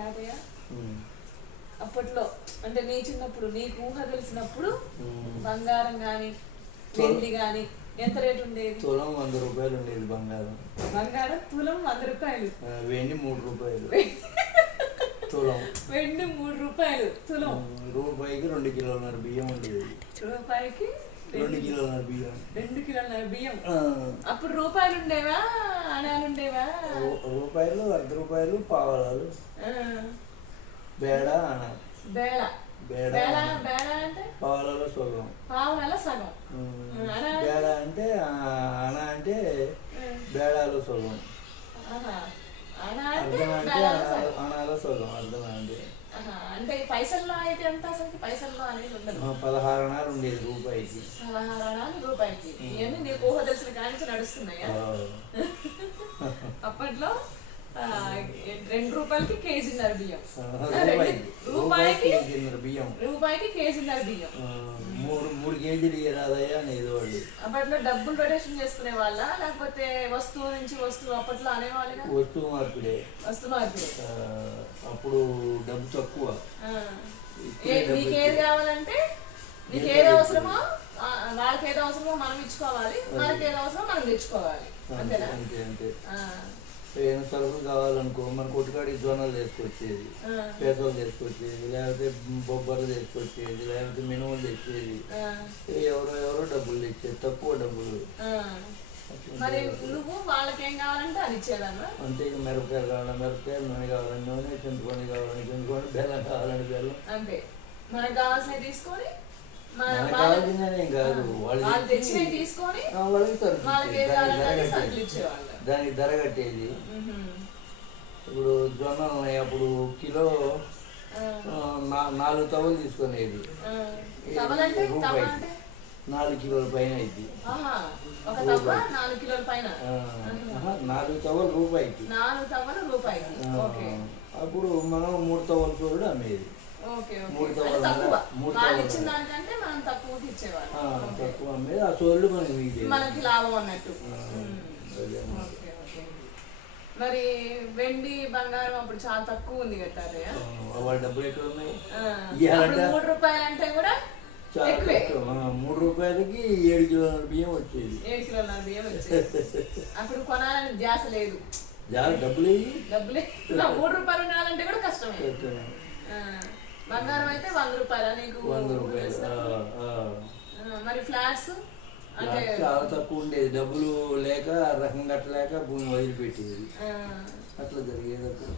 తాతయ్య అప్పట్లో అంటే నీ చిన్నప్పుడు నీకు ఊహ తెలిసినప్పుడు బంగారం గాని వెండి గాని ఎంత రేటు ఉండేది? తులం 100 రూపాయలు ఉండేది బంగారం. బంగారం తులం 100 రూపాయలు. వెండి 3 రూపాయలు తులం. వెండి 3 రూపాయలు తులం. రూపాయికి 2 కిలోల బియ్యం ఉండేది. రూపాయికి 2 కిలోల బియ్యం. 2 కిలోల బియ్యం. అప్పుడు రూపాయలు ఉండేవా అణాలు ఉండేవా? రూపాయలు, అర్ధ రూపాయలు, పావలాలు, బేడ, అణ. బేళ బేళ బేళ అంటే పావలలో సగం. పావులలో సగం. బేడ అంటే అణ అంటే బేడాలో సగం. అర్థం అంటే అణాలో సగం. అర్థం అంటే పైసల్లో అయితే ఎంత అసలు? పైసల్లో అనేది ఉండదు. 16 అణాలు ఉండేది రూపాయికి. 16 అణాలు రూపాయికి. ఇవన్నీ నీకు ఊహ తెలిసిన కానించి నడుస్తున్నాయా? అప్పట్లో 2 రూపాయలకి కేజీన్నర బియ్యం. రూపాయికి కేజీన్నర బియ్యం. 3 కేజీలు ఇయ్యరాదయ్యా అనేది వాళ్ళు. అప్పట్లో డబ్బులు రొటేషన్ చేసుకునే వాళ్ళ లేకపోతే వస్తువు నుంచి వస్తువు అప్పట్లో అనేవాళ్ళుగా? వస్తువు మార్పిడే. వస్తువు మార్పిడే. అప్పుడు డబ్బు తక్కువ. నీకేది కావాలంటే నీకేది అవసరమో వాళ్ళకి ఏదో అవసరమో మనం ఇచ్చుకోవాలి, మనకి ఏదో అవసరమో మనం తెచ్చుకోవాలి. అంతేనా? అంతే. ఏమైనా సరుకులు కావాలనుకో మన కొట్టుకాడికి జొన్నలు తీసుకొచ్చేది, పేసలు తీసుకొచ్చేది, లేకపోతే బొబ్బర్లు తీసుకొచ్చేది, లేకపోతే మినుములు తెచ్చేది. ఎవరో డబ్బులు తెచ్చేది, తక్కువ డబ్బులు. మరి నువ్వు వాళ్ళకేం కావాలంటే అది ఇచ్చేదాన్ని. అంతే. మిరపకాయలు కావాలని మిరపకాయలు, నూనె కావాలని నూనె, చింతపండు కావాలని చింతపండు, బెల్లం కావాలని బెల్లం. అంతే. మనకు కావాల్సినవి తీసుకొని కావాల్సిందనేం కాదు, వాళ్ళు తెచ్చినవి తీసుకొని దానికి ధర కట్టేది. ఇప్పుడు జొన్నలు ఉన్నాయి, అప్పుడు కిలో 4 తవలు తీసుకునేది. రూపాయికి 4 కిలోల పైన అయింది. 4 తవలు రూపాయికి. అప్పుడు మనం 3 తవలు చూడు అమ్మేది. 3 తవలు తక్కువ అమ్మేది. ఆ సోళ్ళు మనకి లాభం అన్నట్టు. మరి వెండి బంగారం అప్పుడు చాలా తక్కువ ఉంది కదా వాళ్ళ డబ్బులు ఎక్కడ ఉన్నాయి? 3 రూపాయలు అంటే కూడా 3 రూపాయలకి 7 కిలోల బియ్యం వచ్చేది. 7 కిలోల బియ్యం వచ్చేది. అప్పుడు కొనాలని ధ్యాస లేదు. డబ్బులే 3 రూపాయలు ఉండాలంటే కూడా కష్టమే. బంగారం అయితే 100 రూపాయలు నీకు. 100 రూపాయలు. మరి ఫ్లాట్స్ అంటే చాలా తక్కువ ఉండేది. డబ్బులు లేక రకం కట్టలేక భూమి వదిలిపెట్టేది. అట్లా జరిగేది అప్పుడు.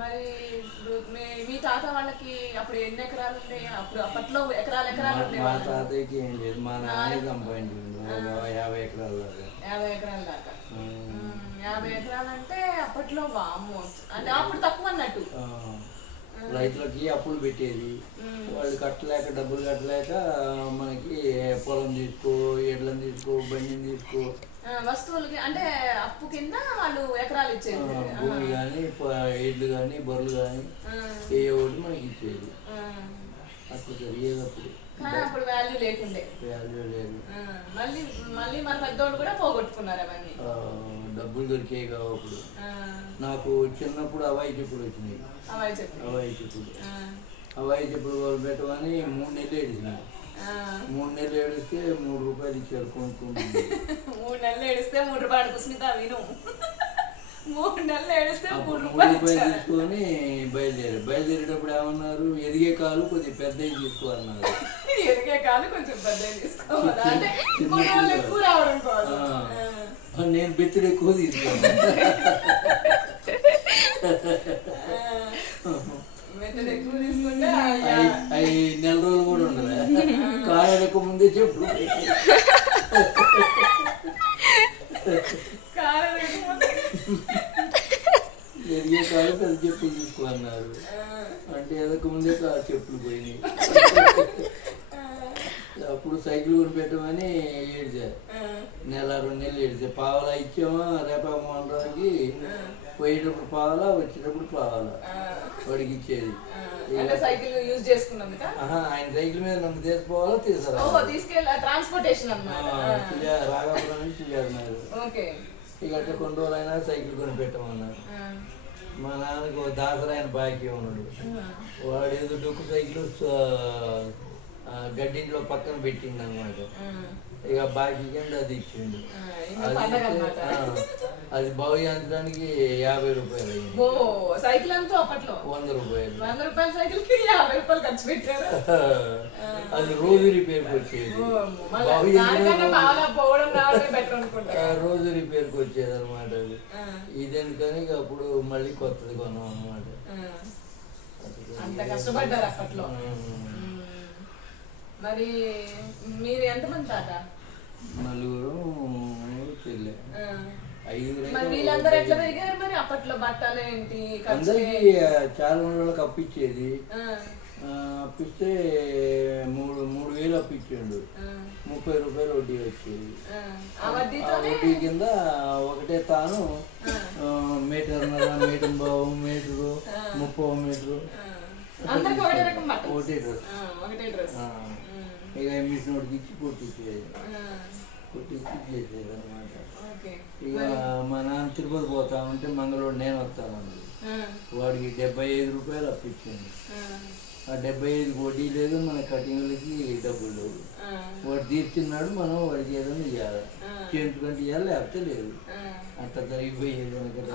మరి మీ తాత వాళ్ళకి అప్పుడు ఎన్ని ఎకరాలు ఉండే? అప్పుడు అప్పట్లో ఎకరాలు ఉండే. మా తాతయ్యకి ఏం లేదు, మా నాన్న సంపాదించిండు 50 ఎకరాల దాకా. 50 ఎకరాల దాకా. 50 ఎకరాలు అంటే అప్పట్లో వామ్మో, అంటే అప్పుడు తక్కువ అన్నట్టు. రైతులకి అప్పులు పెట్టేది. వాళ్ళు కట్టలేక డబ్బులు కట్టలేక మనకి పొలం తీసుకో, ఎడ్లను తీసుకో, బండిని తీసుకో, వస్తువులకి అంటే అప్పు కింద వాళ్ళు ఎకరాలు ఇచ్చేది. భూమి కానీ, ఎడ్లు కానీ, బర్రెలు కానీ ఏ ఒకటి మనకి ఇచ్చేది. అట్లా జరిగేది అప్పుడు. అప్పుడు వాల్యూ లేకుండే. వాల్యూ లేదు. మళ్ళీ మన పెద్దోళ్ళు కూడా పోగొట్టుకున్నారు అవన్నీ. డబ్బులు దొరికేవి కావు అప్పుడు. నాకు చిన్నప్పుడు అవాయి చెప్పులు వచ్చినాయి. అవాయి చెప్పులు వాళ్ళు పెట్టమని 3 నెలలు ఏడిచిన. 3 నెలలు ఏడిస్తే 3 రూపాయలు ఇచ్చారు కొనుక్కుంటుంది. 3 నెలలు ఏడిస్తే 3 రూపాయలు. కుస్మిత విను, 3 నెలలు ఏడిస్తే 3 రూపాయలు తీసుకొని బయలుదేరేటప్పుడు ఏమన్నారు, ఎదిగే కాలు కొద్దిగా పెద్దవి తీసుకోవాలన్నారు. ఎదిగే కాలు కొంచెం పెద్దవి తీసుకోవాలి అంటే ఎక్కువ రావడం కోసం. నేను బెత్తుడు ఎక్కువ తీసుకున్నాను. ఎక్కువ తీసుకుంటే 5 నెల రోజులు కూడా ఉండదు. కాయలకు ముందే చెప్పు. ఎదిగే కాలు పెద్ద చెప్పులు తీసుకోన్నారు అంటే ఎదక ముందే చెప్పులు పోయినాయి. అప్పుడు సైకిల్ కొని పెట్టమని ఏడ్చారు. 1-2 నెలలు ఏడిచారు. పావలా ఇచ్చామా రేపా మొన్నకి, పోయేటప్పుడు పావలా, వచ్చేటప్పుడు పావలా వాడికి ఇచ్చేది. ఆయన సైకిల్ మీద నన్ను తీసుకోవాలా తీసుకురా ట్రాన్స్పోర్టేషన్ రాఘాపురం నుంచి సుజాత నగర్. ఇక అట్లా కొన్ని రోజులైనా సైకిల్ కొని పెట్టమన్నారు. మా నాన్నకు దాసరాయన బాకీ ఉన్నాడు. వాడు ఏదో డొక్కు సైకిల్ గడ్డింట్లో పక్కన పెట్టిండు అనమాట. ఇక బాకీ కింద అది ఇచ్చిండు. అది బాగు చేయించడానికి 50 రూపాయలు అయింది. సైకిల్ అంతా అప్పట్లో 100 రూపాయలు. 100 రూపాయల సైకిల్ కి 50 రూపాయలు ఖర్చు పెట్టారు. అది రోజు రిపేర్కి వచ్చేది. రోజు రిపేర్కి వచ్చేది అనమాట. అది ఇదెందుకని అప్పుడు మళ్ళీ కొత్తది కొన్నాం అనమాట. అంత కష్టపడ్డారు అప్పట్లో. మరి మీరు ఎంతమంది తాత? నలుగురు చెల్లె. వీళ్ళందరూ ఎట్లా పెరిగారు మరి అప్పట్లో? బట్టలు ఏంటి? అందరికి చాలా రోజులకు అప్పిచ్చేది. అప్పిస్తే 3,000 అప్పించాడు. 30 రూపాయలు వడ్డీ వచ్చేది. ఆ వడ్డీ కింద ఒకటే తాను మీటర్న్నర, మీటర్ బావు, మీటరు, 30 మీటరు ఒకటే డ్రెస్. ఇక మిషన్ ఒకటి ఇచ్చి కుట్టించేది చేసేది అనమాట. ఇక మా నాన్న తిరుపతి పోతా ఉంటే మంగళూరు నేను వస్తానండి. వాడికి 75 రూపాయలు అప్పించింది. ఆ 75 వడ్డీ లేదు, మన కటింగ్లకి డబ్బులు లేవు. వాడు తీర్చున్నాడు, మనం వాడికి ఏదైనా ఇవ్వాలి. చేయించుకుంటే ఇవ్వాలి, లేకపోతే లేదు. అట్లా జరిగిపోయేది అనమాట.